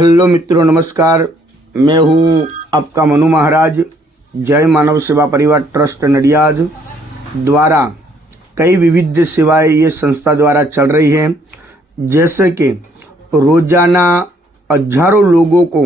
Hello मित्रों, नमस्कार। मैं हूँ आपका मनु महाराज। जय मानव सेवा परिवार ट्रस्ट नडियाद द्वारा कई विविध सेवाएं ये संस्था द्वारा चल रही हैं, जैसे कि रोज़ाना हजारों लोगों को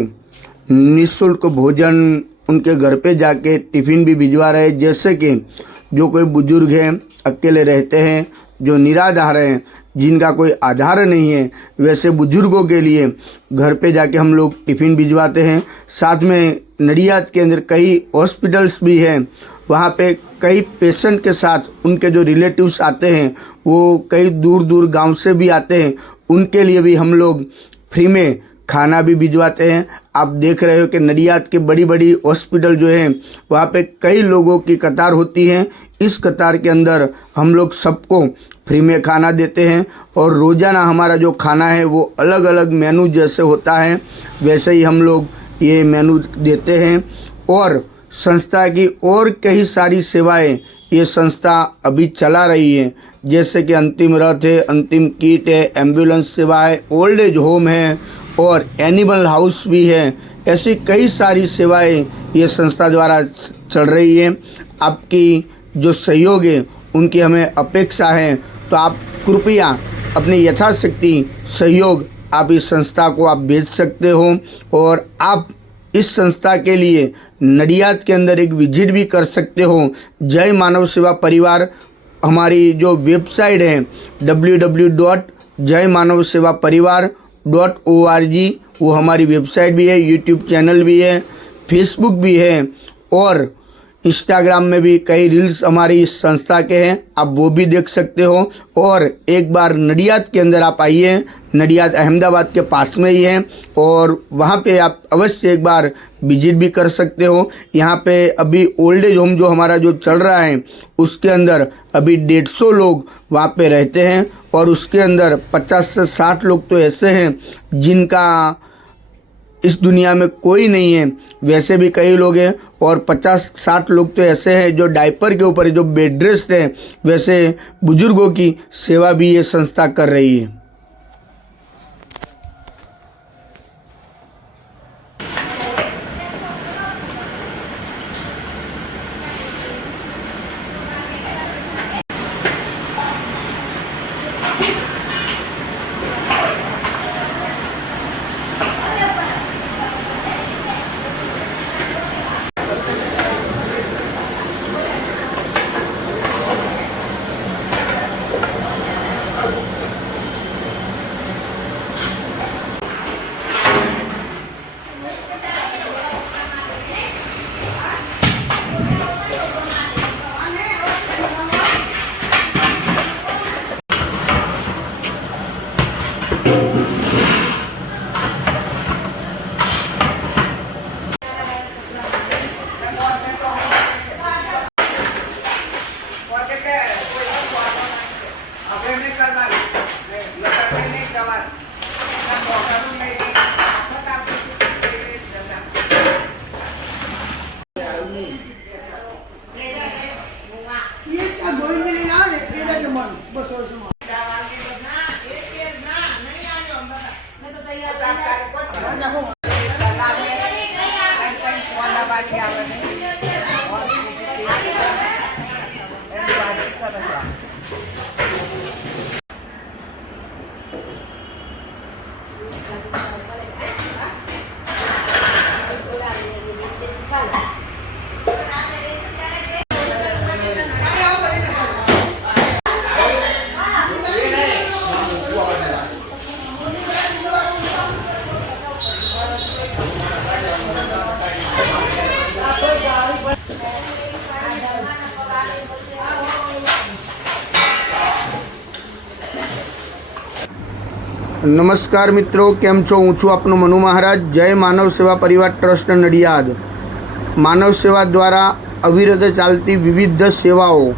निःशुल्क भोजन उनके घर पे जाके टिफ़िन भी भिजवा रहे हैं। जैसे कि जो कोई बुजुर्ग हैं, अकेले रहते हैं, जो निराधार हैं, जिनका कोई आधार नहीं है, वैसे बुजुर्गों के लिए घर पे जाके हम लोग टिफ़िन भिजवाते हैं। साथ में नडियाद के अंदर कई हॉस्पिटल्स भी हैं, वहाँ पे कई पेशेंट के साथ उनके जो रिलेटिव्स आते हैं, वो कई दूर दूर गांव से भी आते हैं, उनके लिए भी हम लोग फ्री में खाना भी भिजवाते हैं। आप देख रहे हो कि नडियाद के बड़ी बड़ी हॉस्पिटल जो है, वहाँ पे कई लोगों की कतार होती है। इस कतार के अंदर हम लोग सबको फ्री में खाना देते हैं और रोज़ाना हमारा जो खाना है वो अलग अलग मेनू जैसे होता है वैसे ही हम लोग ये मेनू देते हैं। और संस्था की और कई सारी सेवाएं ये संस्था अभी चला रही है, जैसे कि अंतिम रथ है, अंतिम किट है, एम्बुलेंस सेवा है, ओल्ड एज होम है और एनिमल हाउस भी है। ऐसी कई सारी सेवाएं ये संस्था द्वारा चल रही है। आपकी जो सहयोग है उनकी हमें अपेक्षा है, तो आप कृपया अपनी यथाशक्ति सहयोग आप इस संस्था को आप भेज सकते हो। और आप इस संस्था के लिए नडियाद के अंदर एक विजिट भी कर सकते हो। जय मानव सेवा परिवार हमारी जो वेबसाइट है www.jaymanavsevaparivar.org, वो हमारी वेबसाइट भी है, यूट्यूब चैनल भी है, फेसबुक भी है और इंस्टाग्राम में भी कई रील्स हमारी इस संस्था के हैं, आप वो भी देख सकते हो। और एक बार नडियाद के अंदर आप आइए, नडियाद अहमदाबाद के पास में ही है और वहाँ पे आप अवश्य एक बार विजिट भी कर सकते हो। यहाँ पे अभी ओल्ड एज होम जो हमारा जो चल रहा है उसके अंदर अभी 150 लोग वहाँ पे रहते हैं और उसके अंदर 50 से 60 लोग तो ऐसे हैं जिनका इस दुनिया में कोई नहीं है, वैसे भी कई लोग हैं। और 50-60 लोग तो ऐसे हैं जो डायपर के ऊपर जो बेड रेस्ट है, वैसे बुजुर्गों की सेवा भी ये संस्था कर रही है। नमस्कार मित्रों, केम छो? हूँ छूँ आपनो मनु महाराज। जय मानव सेवा परिवार ट्रस्ट नडियाद। मानव सेवा द्वारा अविरत चालती विविध सेवाओं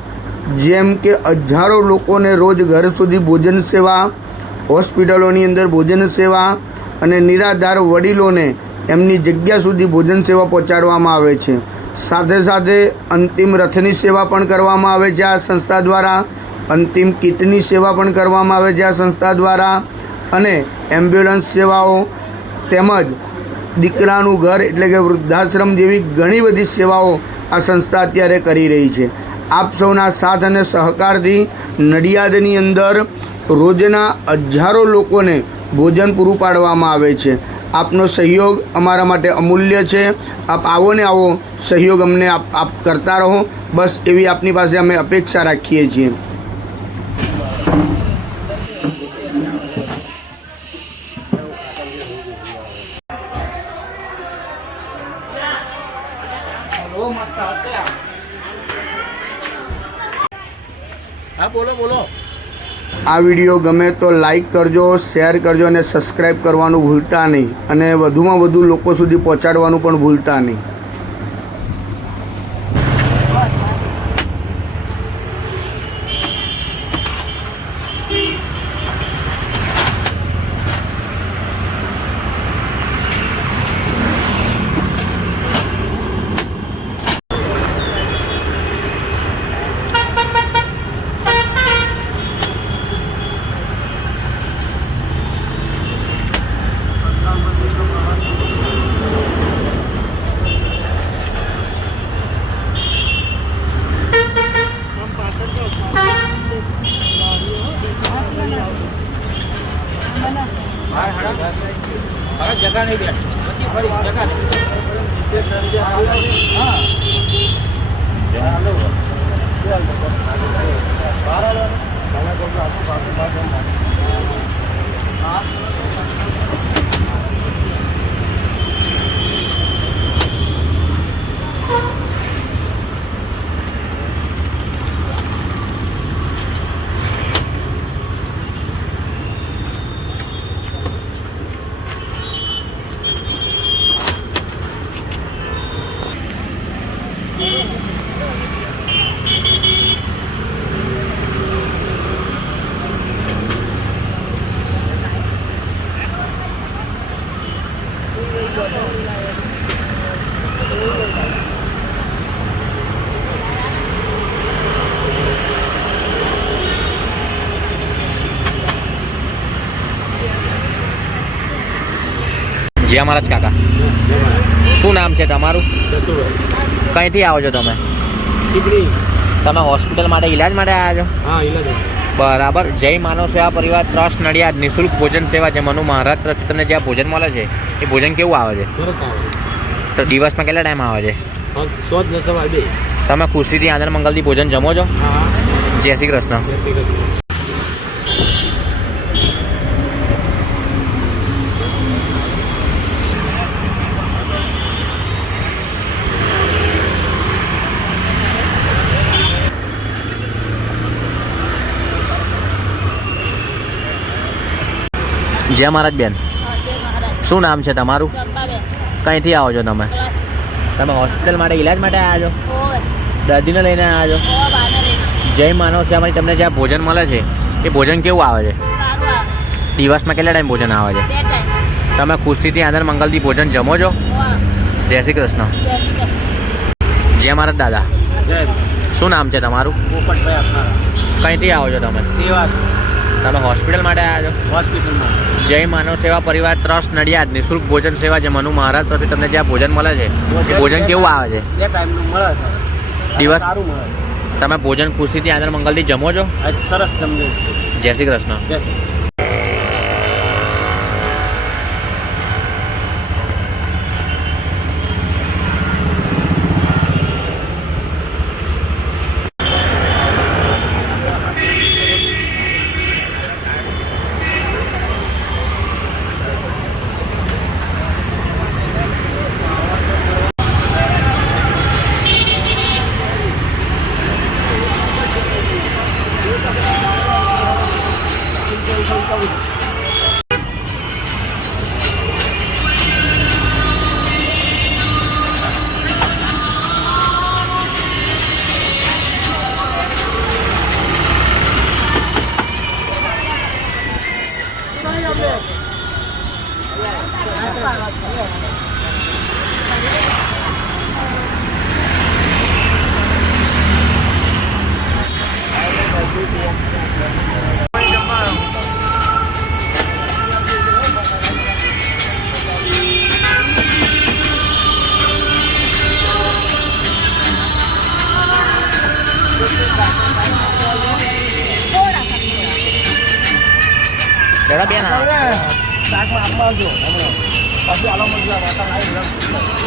जेम के हजारों लोकोने रोज घर सुधी भोजन सेवा, હોસ્પિટલોની અંદર ભોજન સેવા અને નિરાધાર વડીલોને એમની જગ્યા સુધી ભોજન સેવા પહોંચાડવામાં આવે છે। સાથે સાથે અંતિમ રથની સેવા પણ કરવામાં આવે છે આ સંસ્થા દ્વારા, અંતિમ કિટની સેવા પણ કરવામાં આવે છે આ સંસ્થા દ્વારા, અને એમ્બ્યુલન્સ સેવાઓ તેમજ દીકરાનું ઘર એટલે કે વૃદ્ધાશ્રમ જેવી ઘણી બધી સેવાઓ આ સંસ્થા અત્યારે કરી રહી છે। આપ સૌના સાથ અને સહકારથી નડિયાદની અંદર રોજના હજારો લોકોને ભોજન પૂરું પાડવામાં આવે છે। આપનો સહયોગ અમારા માટે અમૂલ્ય છે। આપ આવો ને આવો સહયોગ અમને આપ કરતા રહો, બસ એવી આપની પાસે અમે અપેક્ષા રાખીએ છીએ। हाँ बोलो बोलो। આ વિડીયો ગમે તો લાઈક કરજો, શેર કરજો અને સબસ્ક્રાઈબ કરવાનું ભૂલતા નહીં અને વધુમાં વધુ લોકો સુધી પહોંચાડવાનું પણ ભૂલતા નહીં। जगह नहीं दे जगह જય મહારાજ કાકા, શું નામ છે તમારું? કઈથી આવો છો તમે? તમે હોસ્પિટલ માટે ઈલાજ માટે આવ્યા છો? हाँ इलाज બરાબર। જય માનવ સેવા પરિવાર ટ્રસ્ટ નડિયાદ નિઃશુલ્ક ભોજન સેવા જે મનુ મહારાજ તરફથી તમને જે આ ભોજન મળે છે એ ભોજન કેવું આવે છે? सरस આવે તો દિવસમાં કેટલા ટાઈમ આવે છે? સોજ ને સવાય બે। તમે ખુશીથી આનંદ મંગલથી ભોજન જમો છો? हाँ જય શ્રી કૃષ્ણ। જય મહારાજ બેન, શું નામ છે તમારું? કઈથી આવો છો તમે? તમે હોસ્પિટલ માટે ઈલાજ માટે આવ્યા છો? દર્દીને લઈને આવ્યા છો? જય માનવ સેવામાંથી તમને જે આ ભોજન મળે છે એ ભોજન કેવું આવે છે? દિવસમાં કેટલા ટાઈમ ભોજન આવે છે? તમે ખુશીથી આનંદ મંગલથી ભોજન જમો છો? જય શ્રી કૃષ્ણ। જય મહારાજ દાદા, શું નામ છે તમારું? કઈથી આવો છો તમે? તમે હોસ્પિટલ માટે આવ્યા છો? હોસ્પિટલ માં જય માનવ સેવા પરિવાર ટ્રસ્ટ નડિયાદ નિઃશુલ્ક ભોજન સેવા જે મનુ મહારાજ તરફથી તમને જે આ ભોજન મળે છે એ ભોજન કેવું આવે છે? બે ટાઈમ નું મળે છે। દિવસ સારું મળે તમે ભોજન ખુશીથી આનંદ મંગલથી જમો છો? આજ સરસ જમજે છે। જય શ્રી કૃષ્ણ। જય શ્રી આવ્યા હતા બેન શાકમાં આપવા આવજો હમણાં પછી આલો મજલા વાતા આવી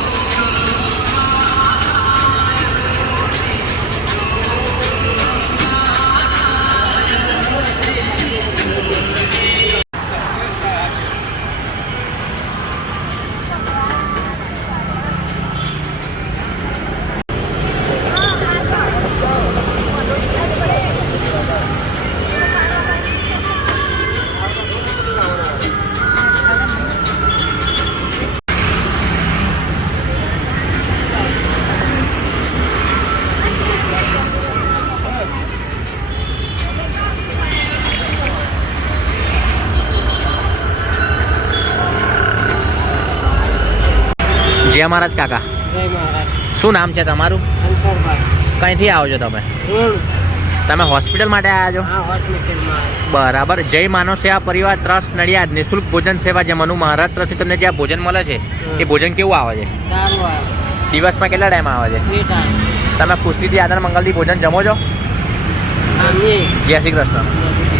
જય મહારાજ કાકા જય મહારાજ શું નામ છે તમારું અંસરભાઈ કઈથી આવો છો તમે તમે હોસ્પિટલ માટે આવ્યા છો હા હોસ્પિટલમાં બરાબર જય માનવ સેવા પરિવાર ટ્રસ્ટ નડિયાદ નિઃશુલ્ક ભોજન સેવા જે મનુ મહારાજ તરફથી તમને જે આ ભોજન મળે છે એ ભોજન કેવું આવે છે સારું આવે દિવસમાં કેટલા ટાઈમ આવે છે બે ટાઈમ તમે ખુશીથી આદર મંગલથી ભોજન જમો છો હા મેં જય શ્રી કૃષ્ણ